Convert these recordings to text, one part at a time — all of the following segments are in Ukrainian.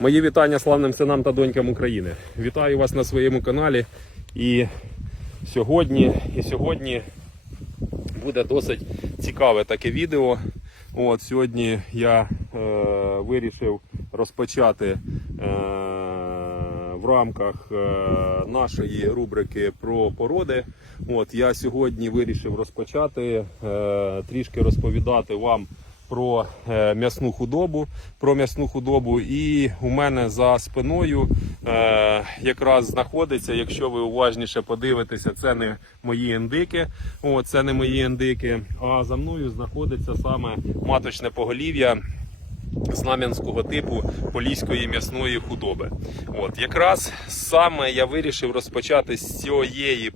Мої вітання славним синам та донькам України. Вітаю вас на своєму каналі. І сьогодні і сьогодні буде досить цікаве таке відео. От Сьогодні я е, вирішив розпочати е, в рамках е, нашої рубрики про породи. От Я сьогодні вирішив розпочати, е, трішки розповідати вам про е, м'ясну худобу. Про м'ясну худобу. І у мене за спиною е, якраз знаходиться, якщо ви уважніше подивитеся, це не мої індики. О, це не мої індики. А за мною знаходиться саме маточне поголів'я. Знам'янського типу поліської м'ясної худоби, от якраз саме я вирішив розпочати з цієї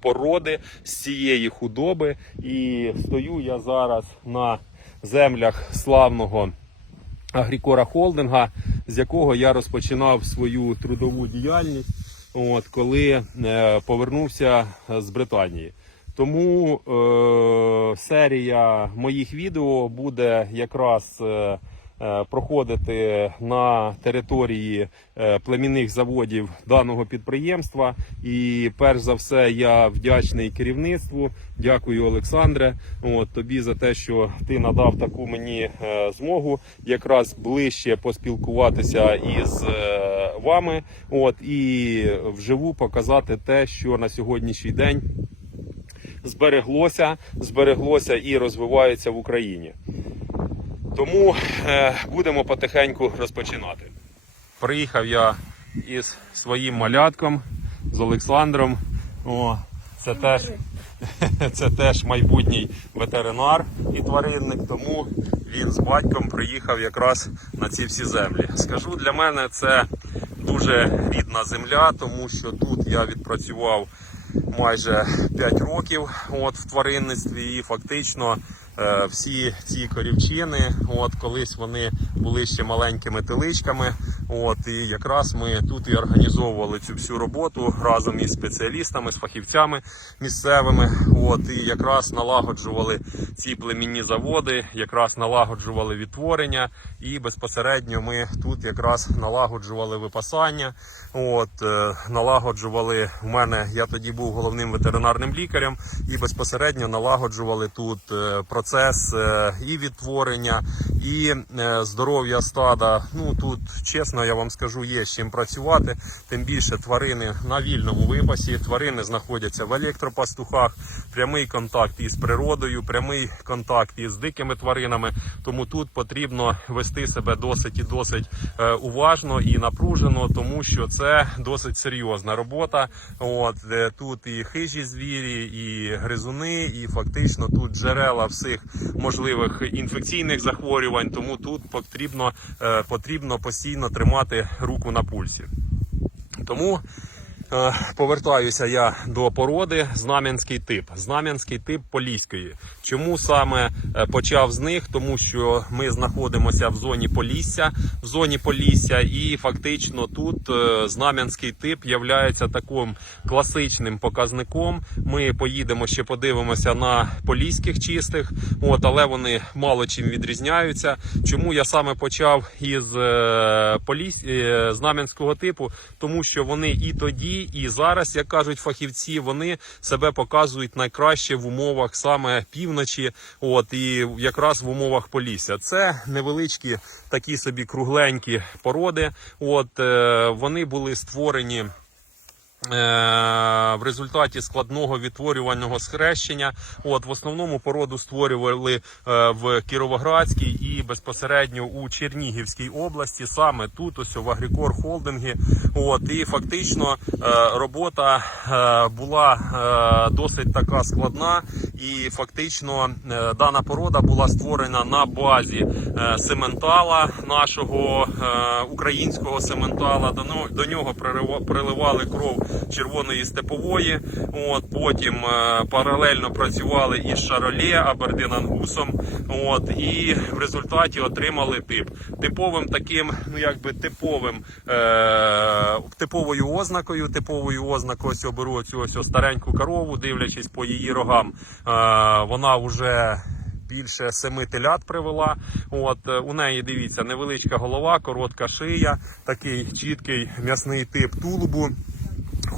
породи, з цієї худоби, і стою я зараз на землях славного Агрікора Холдинга, з якого я розпочинав свою трудову діяльність, от коли е, повернувся з Британії. Тому е, серія моїх відео буде якраз. Е, Е, проходити на території е, племінних заводів даного підприємства. І перш за все, я вдячний керівництву. Дякую, Олександре. От тобі за те, що ти надав таку мені е, змогу якраз ближче поспілкуватися із вами. От і вживу показати те, що на сьогоднішній день. Збереглося, збереглося і розвивається в Україні. Тому е, будемо потихеньку розпочинати. Приїхав я із своїм малятком, з Олександром. О, Це теж це теж майбутній ветеринар і тваринник, тому він з батьком приїхав якраз на ці всі землі. Скажу, для мене це дуже рідна земля, тому що тут я відпрацював майже 5 років от, в тваринництві і фактично. Е, всі ці корівчини. От колись вони були ще маленькими теличками. От І якраз ми тут і організовували цю всю роботу разом із спеціалістами, з фахівцями місцевими. От І якраз налагоджували ці племінні заводи, якраз налагоджували відтворення, і безпосередньо ми тут якраз налагоджували випасання. От е, Налагоджували у мене, я тоді був головним ветеринарним лікарем, і безпосередньо налагоджували тут е, процес е, і відтворення, і здоров'я стада. Ну тут чесно дійсно, я вам скажу, є з чим працювати. Тим більше тварини на вільному випасі, тварини знаходяться в електропастухах, прямий контакт із природою, прямий контакт із дикими тваринами. Тому тут потрібно вести себе досить і досить е, уважно і напружено, тому що це досить серйозна робота. От тут і хижі звірі, і гризуни, і фактично тут джерела всіх можливих інфекційних захворювань. Тому тут потрібно е, потрібно постійно тримати тримати руку на пульсі. Тому Е, повертаюся я до породи знам'янський тип, знам'янський тип Поліської. Чому саме е, почав з них? Тому що ми знаходимося в зоні Полісся, в зоні Полісся, і фактично тут е, знам'янський тип є таким класичним показником. Ми поїдемо ще подивимося на поліських чистих, от але вони мало чим відрізняються. Чому я саме почав із Поліс... знам'янського типу, тому що вони і тоді і зараз, як кажуть фахівці, вони себе показують найкраще в умовах саме півночі, от і якраз в умовах полісся. Це невеличкі такі собі кругленькі породи. От е, вони були створені. Е, в результаті складного відтворювального схрещення, от в основному породу створювали е, в Кіровоградській і безпосередньо у Чернігівській області, саме тут, ось в Агрікор Холдинги. От і фактично е, робота була досить така складна, і фактично дана порода була створена на базі сементала нашого українського сементала. До нього приливали кров червоної степової. От, Потім е, паралельно працювали із Шаролє, Абердин-Ангусом. От, І в результаті отримали тип. Типовим таким, ну якби типовим, е- типовою ознакою, типовою ознакою ось оберу оцю ось, ось стареньку корову, дивлячись по її рогам, е- вона вже. Більше семи телят привела. От е, у неї дивіться невеличка голова, коротка шия, такий чіткий м'ясний тип тулубу.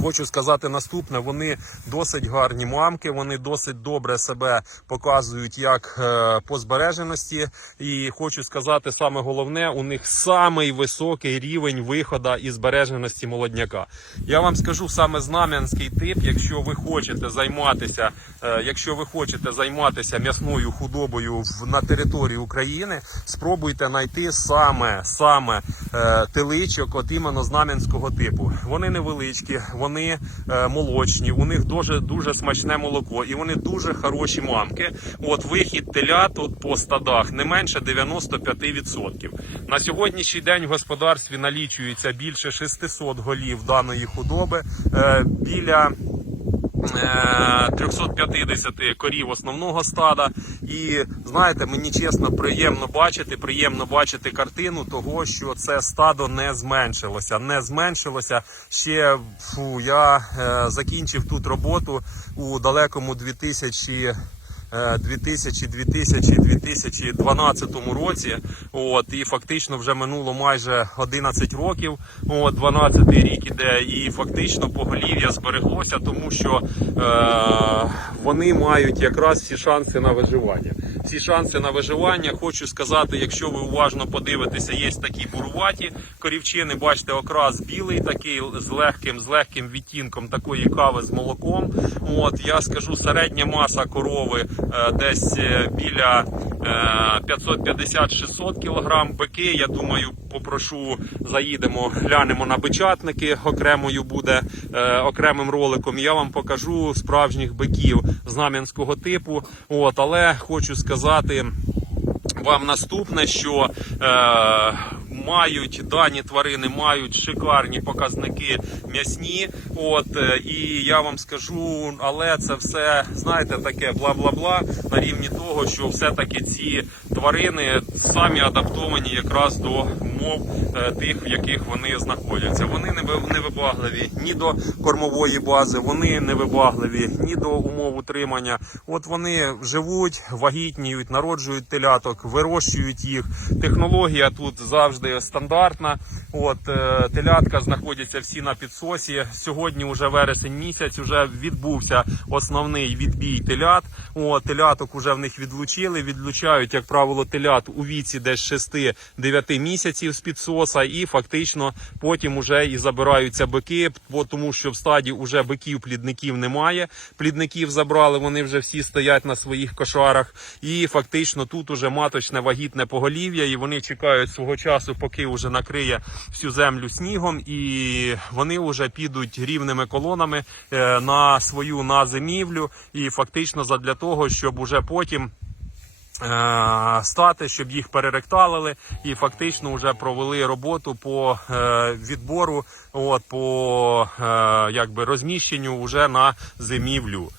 Хочу сказати наступне: вони досить гарні мамки, вони досить добре себе показують як е, по збереженості. І хочу сказати, саме головне, у них самий високий рівень виходу і збереженості молодняка. Я вам скажу саме знам'янський тип. Якщо ви хочете займатися, е, якщо ви хочете займатися м'ясною худобою на території України, спробуйте знайти саме саме е, теличок, от іменно знам'янського типу. Вони невеличкі. вони вони е, молочні, у них дуже дуже смачне молоко, і вони дуже хороші мамки. От вихід телят от по стадах не менше 95%. На сьогоднішній день в господарстві налічується більше 600 голів даної худоби. Е, біля 350 е, корів основного стада. І знаєте, мені чесно, приємно бачити, приємно бачити картину того, що це стадо не зменшилося. Не зменшилося ще. Фу, я е, закінчив тут роботу у далекому 2000 2000-2012 е, році. От, І фактично вже минуло майже 11 років. От, 12 рік іде, і фактично поголів'я збереглося, тому що е, вони мають якраз всі шанси на виживання. Всі шанси на виживання. Хочу сказати, якщо ви уважно подивитеся, є такі буруваті корівчини. Бачите, окрас білий, такий з легким з легким відтінком такої кави з молоком. От Я скажу, середня маса корови Е, десь е, біля 550-600 е, кг бики. Я думаю, попрошу, заїдемо, глянемо на бичатники. Окремою буде окремим роликом. Я вам покажу справжніх биків знам'янського типу. От, але хочу сказати. Вам наступне, що мають дані тварини, мають шикарні показники м'ясні. От е, і я вам скажу, але це все знаєте таке бла бла бла на рівні того, що все-таки ці тварини самі адаптовані якраз до умов е, тих, в яких вони знаходяться. Вони не вибагливі ні до кормової бази, вони не вибагливі ні до умов утримання. От вони живуть, вагітніють, народжують теляток, вирощують їх. Технологія тут завжди стандартна. От е, телятка знаходяться всі на підсосі. Сьогодні, вже вересень місяць, вже відбувся основний відбій телят. О, теляток вже в них відлучили. Відлучають, як правило, телят у віці десь 6-9 місяців з підсоса, і фактично потім уже і забираються бики, тому що в стаді вже биків плідників немає. Плідників забрали, вони вже всі стоять на своїх кошарах. І фактично тут уже маточне вагітне поголів'я, і вони чекають свого часу, поки вже накриє всю землю снігом, і вони вже підуть рівними колонами е, на свою на зимівлю, і фактично задля того, щоб уже потім. Е, стати, щоб їх переректалили, і фактично вже провели роботу по е, відбору, от по е, якби розміщенню вже на зимівлю.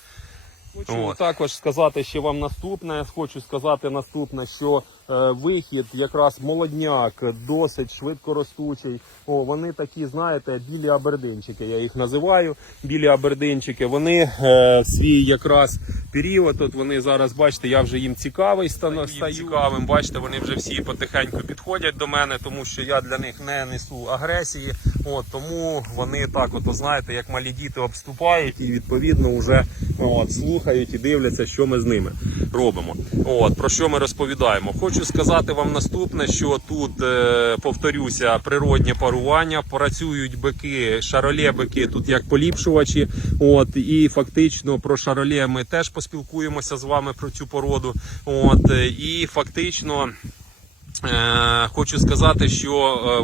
Хочу От. також сказати, ще вам наступне. Хочу сказати наступне, що Е, вихід якраз молодняк, досить швидко ростучий. О, Вони такі, знаєте, білі абердинчики, я їх називаю. Білі абердинчики, вони е, свій якраз період. От вони зараз, бачите, я вже їм цікавий стаю. цікавим. Бачите, вони вже всі потихеньку підходять до мене, тому що я для них не несу агресії. От, Тому вони так, от, знаєте, як малі діти обступають і відповідно вже от, слухають і дивляться, що ми з ними робимо. От, Про що ми розповідаємо? Хочу сказати вам наступне, що тут, е, повторюся, природнє парування, працюють бики, шароле-бики тут як поліпшувачі. От, І фактично про шароле ми теж поспілкуємося з вами про цю породу. От, е, І фактично. Е, хочу сказати, що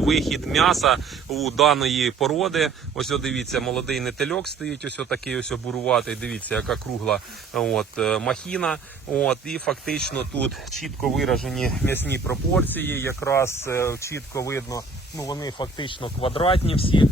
е, вихід м'яса у даної породи, ось дивіться, молодий нетельок стоїть, ось такий ось буруватий. Дивіться, яка кругла от, е, махіна. От, І фактично тут чітко виражені м'ясні пропорції, якраз чітко видно, ну вони фактично квадратні всі.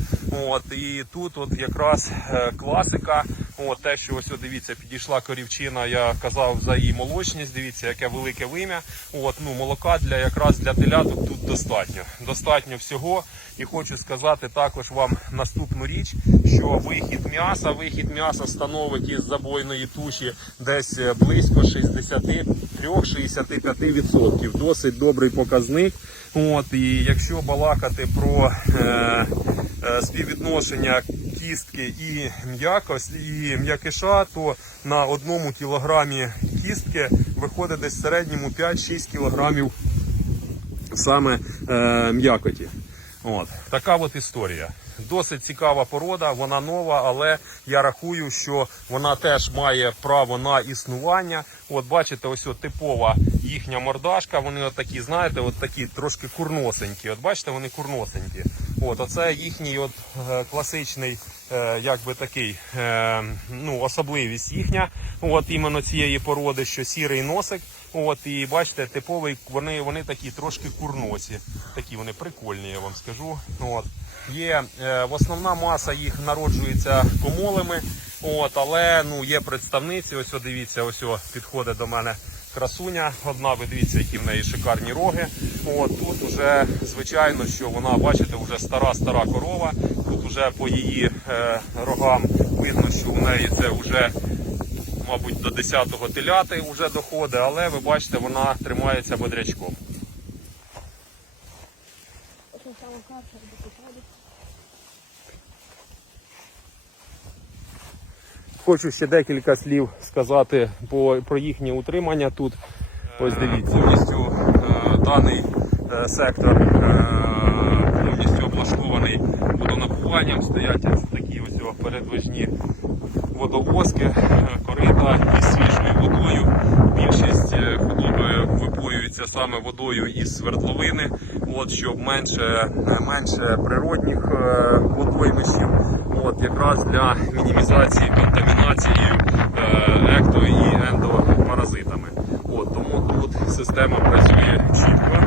От, І тут от якраз класика. От, Те, що ось дивіться, підійшла корівчина, я казав за її молочність. Дивіться, яке велике вим'я. От, ну, Молока для якраз нас для теляток тут достатньо. Достатньо всього. І хочу сказати також вам наступну річ, що вихід м'яса, вихід м'яса становить із забойної туші десь е, близько 63-65%. Досить добрий показник. От, І якщо балакати про е, е, співвідношення кістки і м'якость, і м'якиша, то на одному кілограмі кістки виходить десь в середньому 5-6 кілограмів саме е, м'якоті. От Така от історія. Досить цікава порода, вона нова, але я рахую, що вона теж має право на існування. От бачите, ось от типова їхня мордашка. Вони от такі, знаєте, от такі трошки курносенькі. От бачите, вони курносенькі. От, Оце їхній от е, класичний Е, якби такий е, ну, особливість їхня, от іменно цієї породи, що сірий носик. От і бачите, типовий вони вони такі трошки курносі, такі вони прикольні, я вам скажу. От є е, в основна маса їх народжується комолими, от, але ну є представниці. Ось о, дивіться, ось о, підходить до мене красуня. Одна ви дивіться, які в неї шикарні роги. От тут вже звичайно, що вона бачите, вже стара стара корова вже по її е, рогам видно, що в неї це вже, мабуть, до 10-го теляти вже доходить, але ви бачите, вона тримається бодрячком. Хочу ще декілька слів сказати по, про їхнє утримання тут. Ось е, дивіться, повністю е, даний е, сектор стоять такі ось передвижні водовозки, корита із свіжою водою. Більшість е, худоби випоюється саме водою із свердловини, от щоб менше е, менше природних е, водоймисів, от якраз для мінімізації контамінації екто і ендопаразитами. От, Тому тут система працює чітко.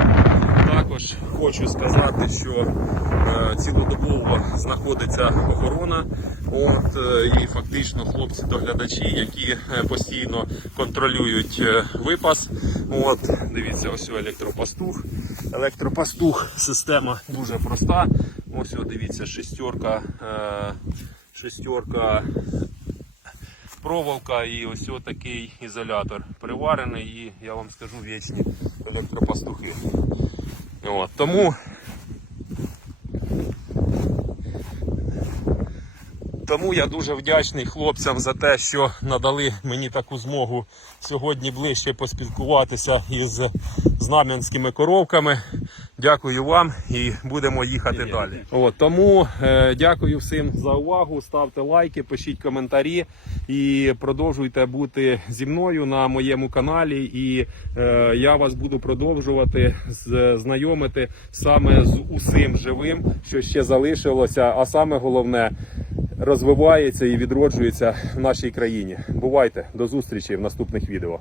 Також хочу сказати, що е, цілодобово знаходиться охорона. От е, І фактично хлопці-доглядачі, які е, постійно контролюють випас. От Дивіться, ось електропастух. Електропастух система дуже проста. Ось дивіться, шестерка, шестерка проволока і ось такий ізолятор приварений. І я вам скажу вічні електропастухи. От, Тому Тому я дуже вдячний хлопцям за те, що надали мені таку змогу сьогодні ближче поспілкуватися із знам'янськими коровками. Дякую вам і будемо їхати далі. От, Тому е, дякую всім за увагу. Ставте лайки, пишіть коментарі і продовжуйте бути зі мною на моєму каналі. І е, я вас буду продовжувати знайомити саме з усім живим, що ще залишилося. А саме головне розвивається і відроджується в нашій країні. Бувайте до зустрічі в наступних відео.